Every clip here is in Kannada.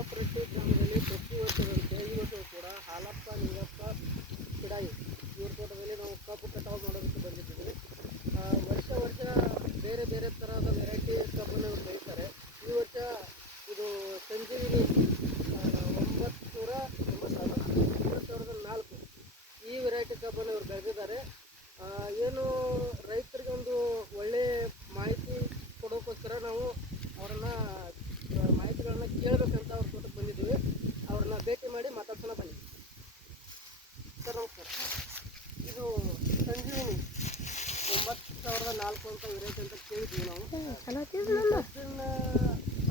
ಕಾಪರಟ್ಟಿ ಗ್ರಾಮದಲ್ಲಿ ಪ್ರತಿ ವರ್ಷದಂತೆ ಈ ವರ್ಷ ಕೂಡ ಹಾಲಪ್ಪ ನಿಂಗಪ್ಪ ಪಿಡಾಯಿ ಇವ್ರ ತೋಟದಲ್ಲಿ ನಾವು ಕಬ್ಬು ಕಟಾವು ಮಾಡೋದಕ್ಕೆ ಬಂದಿದ್ದೀವಿ. ವರ್ಷ ಬೇರೆ ಬೇರೆ ಥರದ ವೆರೈಟಿ ಕಬ್ಬನ್ನು ಇವ್ರು ಬೆಳೀತಾರೆ. ಈ ವರ್ಷ ಇದು ಸಂಜೀವಿನಿ 994 ಈ ವೆರೈಟಿ ಕಬ್ಬನ್ನು ಇವ್ರು ಬೆಳೆದಿದ್ದಾರೆ. ಏನು ರೈತರಿಗೆ ಒಂದು ಒಳ್ಳೆಯ ಮಾಹಿತಿ ಕೊಡೋಕ್ಕೋಸ್ಕರ ನಾವು ಅವ್ರನ್ನ ಮಾಹಿತಿಗಳನ್ನ ಕೇಳಬೇಕಂತ ಅವ್ರ ತೋಟಕ್ಕೆ ಬಂದಿದ್ದೀವಿ. ಅವ್ರನ್ನ ಭೇಟಿ ಮಾಡಿ ಮಾತಾಡ್ಸೋಣ ಬನ್ನಿ. ಸರ್ ನಮಸ್ಕಾರ. ಇದು ಸಂಜೀವಿನಿ 9,004 ಅಂತ ವೆರೈಟಿ ಅಂತ ಕೇಳಿದ್ವಿ ನಾವು.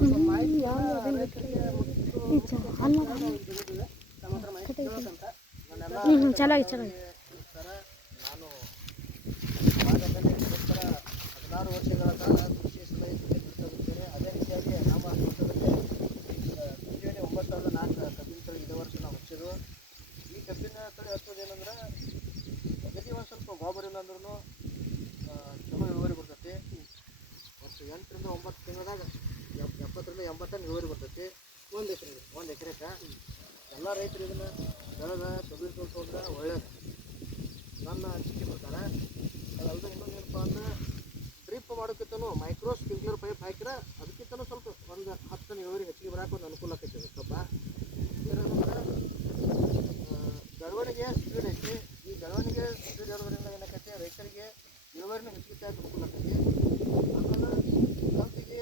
ಅದನ್ನ ಮಾಹಿತಿ ರೈತರಿಗೆ ಬಂದಿದ್ದೀವಿ. ನಮ್ಮ ಹತ್ರ ಮಾಹಿತಿ ಕೇಳೋಕ್ಕಂತ ನಾನು ಭಾರತದಲ್ಲಿ 16 ವರ್ಷಗಳ ಕಾಲ ಕೃಷಿ ಸಲಹೆಯಲ್ಲಿ ದುಡಿದುತ್ತೇನೆ. ಅದೇ ರೀತಿಯಾಗಿ ನಮ್ಮ ತೋಟದಲ್ಲಿ ಸಂಜೀವಿನಿ 9,004 ಕಬ್ಬಿನ ತಳಿ ಇದೇ ವರ್ಷ ನಾವು ಹಚ್ಚಿದ್ದು. ಈ ಕಬ್ಬಿನ ತಳಿ ಹಚ್ಚೋದೇನೆಂದ್ರೆ ಅಗದಿ ಒಂದು ಸ್ವಲ್ಪ ಗೊಬ್ಬರ ಇಲ್ಲ ಅಂದ್ರೂ ಚಲೋ ಇಳುವರಿ ಬರ್ತೈತಿ. ವರ್ಷ 8 ರಿಂದ 9 ತಿಂಗಳದಾಗ 70 ರಿಂದ 80 ಟನ್ ಇಳುವರಿ ಬರ್ತೈತಿ ಒಂದು ಎಕರೆಗೆ. ಎಲ್ಲ ರೈತರು ಇದನ್ನು ಬೆಳೆದ ಕಬ್ಬಿನ ತೋಟ ತೊಗೊಂಡ್ರೆ ಒಳ್ಳೇದು ನನ್ನ ಅನಿಸಿಕೆ ಪ್ರಕಾರ. ಅದಲ್ಲದೆ ಇನ್ನೊಂದು ಏನಪ್ಪ ಅಂದ್ರೆ ಡ್ರಿಪ್ ಮಾಡೋಕ್ಕಿಂತನೂ ಮೈಕ್ರೋ ಸ್ಪ್ರಿಂಕ್ಲರ್ ಪೈಪ್ ಹಾಕಿದ್ರೆ ಅದಕ್ಕಿಂತನೂ ಸ್ವಲ್ಪ ಒಂದು 10 ಟನ್ ಇಳುವರಿ ಹೆಚ್ಚಿಗೆ ಬರೋಕೆ ಒಂದು ಅನುಕೂಲ ಆಕೈತಿ ಕಬ್ಬ. ಏನಂದ್ರೆ ಬೆಳವಣಿಗೆ ಸ್ಪೀಡ್ ಐತಿ. ಈ ಬೆಳವಣಿಗೆ ಸ್ಪೀಡ್ ಇರೋದ್ರಿಂದ ಏನಾಕೈತಿ ರೈತರಿಗೆ ಇಳುವರಿನ ಹೆಚ್ಚಿಗೆ ಅನುಕೂಲ ಆಕೈತಿ. ಆಮೇಲೆ ಕಬ್ಬಿಗೆ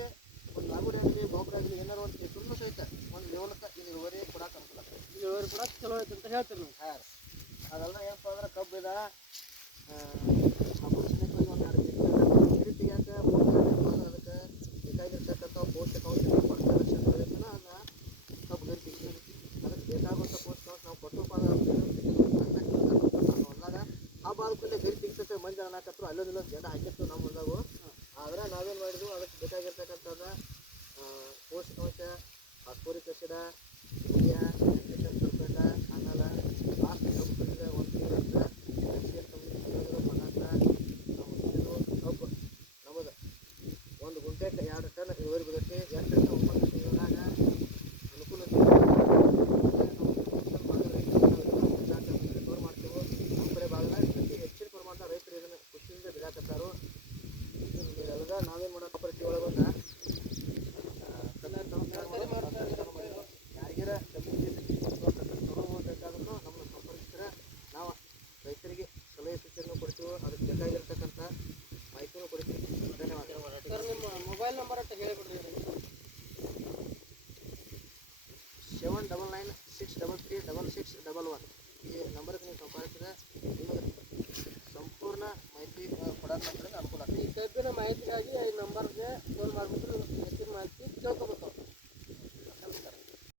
ಒಂದು ಲಾಗುಡಿ ಆಗಲಿ ಗೊಬ್ಬರ ಆಗಲಿ ಏನಾರು ಒಂದು ಬಿಟ್ಟರು ಸಹಿತ ಒಂದು ಲೆವೆಲ್ಗೆ ಈ ಇಳುವರಿ ಕೊಡೋಕೆ ಅನುಕೂಲ ಆಗ್ತದೆ. ಇಳುವರಿ ಕೂಡ ಚಲೋ ಐತೆ ಅಂತ ಹೇಳ್ತೀವಿ ನಾವು. ಹಾಂ, ಅದೆಲ್ಲ ಏನಪ್ಪ ಅಂದ್ರೆ ಕಬ್ಬಿದ ಹಬ್ಬದ ಸಮೇತವಾಗಿ ಒಂದು 2 ನೀರು ತೆಗಿಯಾಕ ಅದಕ್ಕೆ ಬೇಕಾಗಿರ್ತಕ್ಕಂಥ ಪೋಷಕಾಂಶಗಳು ಪರ್ಸೆಂಟ್ ಬೆಳೆಯೋದನ್ನ ಅದನ್ನ ಕಬ್ಬು ನೀರು ತೆಗಿತೀವಿ. ಅದಕ್ಕೆ ಬೇಕಾಗುವಂಥ ಪೋಷಕಾಂಶ ನಾವು ಕೊಟ್ಟಪ್ಪ ಹೊಲದಾಗ ಹಬ್ಬ ಆದ್ಮೇಲೆ ಗರಿ ತೆಗಿತೈತೆ ಮಂದಿ ಅನ್ನಕತ್ರು ಅಲ್ಲೊಂದಿಲ್ಲ ಜನ ಹಾಕಿರ್ತೀವಿ ನಮ್ಮ ಹೊಲದಾಗು. ಆದರೆ ನಾವೇನು ಮಾಡಿದ್ವು ಅದಕ್ಕೆ ಬೇಕಾಗಿರ್ತಕ್ಕಂಥದ್ದು ಪೋಷಕಾಂಶ ಫಾಸ್ಫೋರಿಕ್ ಆಸಿಡ, ಯೂರಿಯಾ, ಮೆಟಲ್ ಸಲ್ಫೇಟ, ಆಮೇಲೆ ಲಾಸ್ಟ್ ಕಬ್ಬು ಒಂದು ನೀರಿಂದ ಕಬ್ಬು ನಮ್ಮದು ಒಂದು ಗುಂಟೆಗೆ 2 ಟನ್ ಇಳುವರಿ ಬರುತ್ತೆ. 8 ರಿಂದ 9 ತಿಂಗಳಾಗ ಅನುಕೂಲ ರಿಕವರ್ ಮಾಡ್ತೇವೆ. ನಮ್ಮ ಕಡೆ ಭಾಗದಾಗ ಹೆಚ್ಚಿನ ಪ್ರಮಾಣದ ರೈತರು ಇದನ್ನು ಖುಷಿಯಿಂದ ಬೆಳೆಯಕತ್ತಾರು. ಇದೆಲ್ಲ ನಾವೇನು ಮಾಡೋ ಕಾಪರೇಟಿವ್ ಒಳಗೆ ಯಾರಿಗಾರ ಕಬ್ಬಿನ ಬೇಕಾದ್ರೂ ನಮ್ಮನ್ನು ಸಂಪರ್ಕಿಸಿದ್ರೆ ನಾವು ರೈತರಿಗೆ ಸಲಹೆ ಸೂಚನೆ ಕೊಡ್ತೀವಿ. ಅದಕ್ಕೆ ಬೇಕಾಗಿರ್ತಕ್ಕಂಥ ಮಾಹಿತಿನೂ ಕೊಡ್ತೀವಿ. ಧನ್ಯವಾದ ಸರ್. ನಿಮ್ಮ ಮೊಬೈಲ್ ನಂಬರ್ ಅಂತ ಹೇಳಿಬಿಡ್ರಿ. 7996336611 ಈ ನಂಬರ್ಗೆ ನೀವು ಸಂಪರ್ಕಿಸಿದ್ರೆ ನಿಮಗೆ ಸಂಪೂರ್ಣ ಮಾಹಿತಿ ಕೊಡೋಕೆ ಅನುಕೂಲ ಆಗ್ತದೆ. ಈ ಕಬ್ಬಿನ ಮಾಹಿತಿಗಾಗಿ ಈ ನಂಬರ್